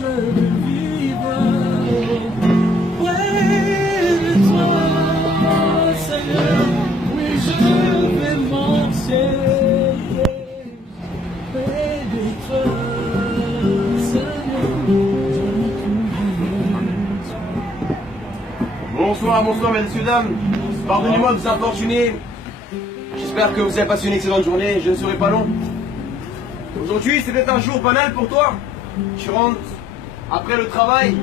je veux vivre près de toi, Seigneur. Oui, je vais marcher près de toi, Seigneur. Bonsoir, bonsoir, messieurs, dames. Pardonnez-moi de vous importuner. J'espère que vous avez passé une excellente journée. Je ne serai pas long. Aujourd'hui, c'est peut-être un jour banal pour toi. Tu rentres après le travail.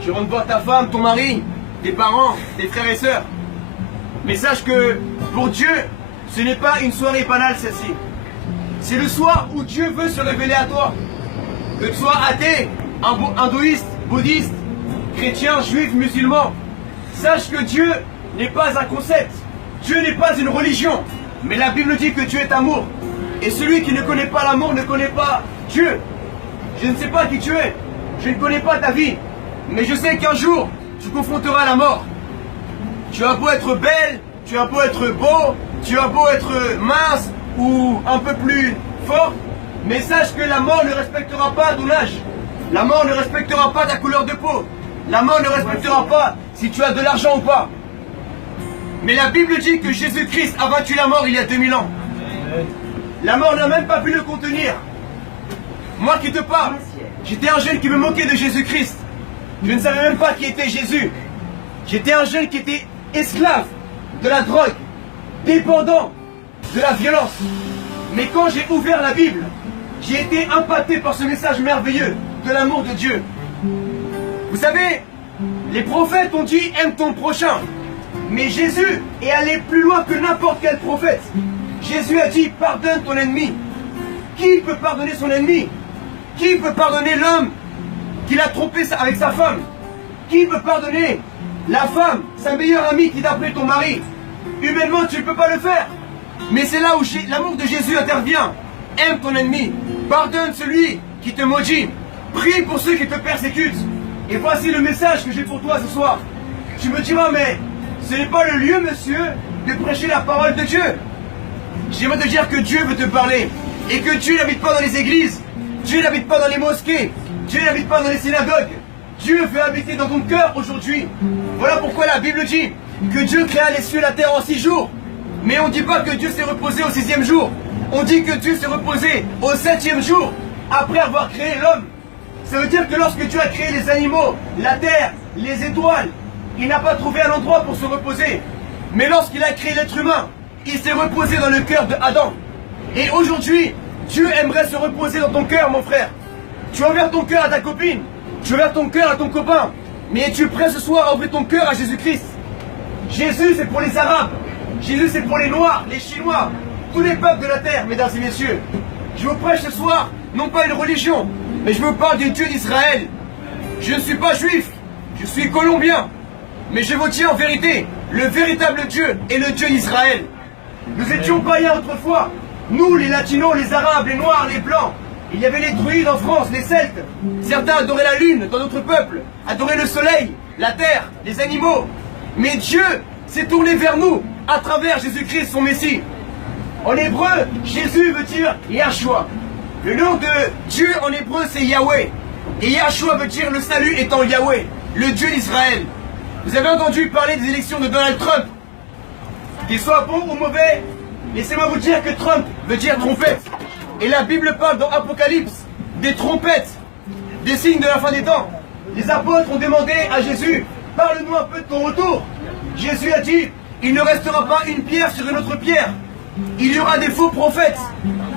Tu rentres voir ta femme, ton mari, tes parents, tes frères et sœurs. Mais sache que pour Dieu, ce n'est pas une soirée banale celle-ci. C'est le soir où Dieu veut se révéler à toi. Que tu sois athée, hindouiste, bouddhiste, chrétien, juif, musulman. Sache que Dieu n'est pas un concept. Dieu n'est pas une religion. Mais la Bible dit que Dieu est amour. Et celui qui ne connaît pas l'amour ne connaît pas Dieu. Je ne sais pas qui tu es. Je ne connais pas ta vie. Mais je sais qu'un jour, tu confronteras la mort. Tu as beau être belle, tu as beau être beau, tu as beau être mince ou un peu plus fort. Mais sache que la mort ne respectera pas ton âge. La mort ne respectera pas ta couleur de peau. La mort ne respectera pas si tu as de l'argent ou pas. Mais la Bible dit que Jésus-Christ a vaincu la mort il y a 2000 ans. La mort n'a même pas pu le contenir. Moi qui te parle, j'étais un jeune qui me moquait de Jésus-Christ. Je ne savais même pas qui était Jésus. J'étais un jeune qui était esclave de la drogue, dépendant de la violence. Mais quand j'ai ouvert la Bible, j'ai été impacté par ce message merveilleux de l'amour de Dieu. Vous savez, les prophètes ont dit « aime ton prochain ». Mais Jésus est allé plus loin que n'importe quel prophète. Jésus a dit « pardonne ton ennemi ». Qui peut pardonner son ennemi? Qui peut pardonner l'homme qui l'a trompé avec sa femme? Qui peut pardonner la femme, sa meilleure amie qui t'a appelé ton mari? Humainement, tu ne peux pas le faire. Mais c'est là où l'amour de Jésus intervient. Aime ton ennemi. Pardonne celui qui te maudit. Prie pour ceux qui te persécutent. Et voici le message que j'ai pour toi ce soir. Tu me diras, mais ce n'est pas le lieu, monsieur, de prêcher la parole de Dieu. J'aimerais te dire que Dieu veut te parler. Et que Dieu n'habite pas dans les églises. Dieu n'habite pas dans les mosquées. Dieu n'habite pas dans les synagogues. Dieu veut habiter dans ton cœur aujourd'hui. Voilà pourquoi la Bible dit que Dieu créa les cieux et la terre en 6 jours. Mais on ne dit pas que Dieu s'est reposé au 6e jour. On dit que Dieu s'est reposé au 7e jour, après avoir créé l'homme. Ça veut dire que lorsque Dieu a créé les animaux, la terre, les étoiles, il n'a pas trouvé un endroit pour se reposer. Mais lorsqu'il a créé l'être humain, il s'est reposé dans le cœur de Adam. Et aujourd'hui, Dieu aimerait se reposer dans ton cœur, mon frère. Tu as ouvert ton cœur à ta copine, tu as ouvert ton cœur à ton copain, mais es-tu prêt ce soir à ouvrir ton cœur à Jésus-Christ? Jésus, c'est pour les Arabes. Jésus, c'est pour les Noirs, les Chinois, tous les peuples de la terre, mesdames et messieurs. Je vous prêche ce soir, non pas une religion, mais je vous parle du Dieu d'Israël. Je ne suis pas juif, je suis colombien. Mais je vous dis en vérité, le véritable Dieu est le Dieu d'Israël. Nous étions païens autrefois. Nous, les Latinos, les Arabes, les Noirs, les Blancs. Il y avait les druides en France, les Celtes. Certains adoraient la lune dans notre peuple, adoraient le soleil, la terre, les animaux. Mais Dieu s'est tourné vers nous à travers Jésus-Christ, son Messie. En hébreu, Jésus veut dire Yahshua. Le nom de Dieu en hébreu, c'est Yahweh. Et Yahshua veut dire le salut étant Yahweh, le Dieu d'Israël. Vous avez entendu parler des élections de Donald Trump. Qu'il soit bon ou mauvais, laissez-moi vous dire que Trump veut dire trompette. Et la Bible parle dans Apocalypse des trompettes, des signes de la fin des temps. Les apôtres ont demandé à Jésus, parle-nous un peu de ton retour. Jésus a dit, il ne restera pas une pierre sur une autre pierre. Il y aura des faux prophètes.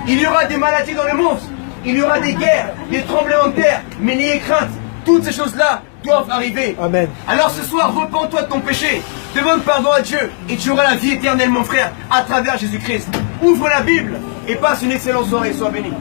Il y aura des maladies dans le monde. Il y aura des guerres, des tremblements de terre. Mais n'ayez crainte, toutes ces choses-là doivent arriver. Amen. Alors ce soir, repens-toi de ton péché. Demande pardon à Dieu et tu auras la vie éternelle, mon frère, à travers Jésus-Christ. Ouvre la Bible et passe une excellente soirée. Sois béni.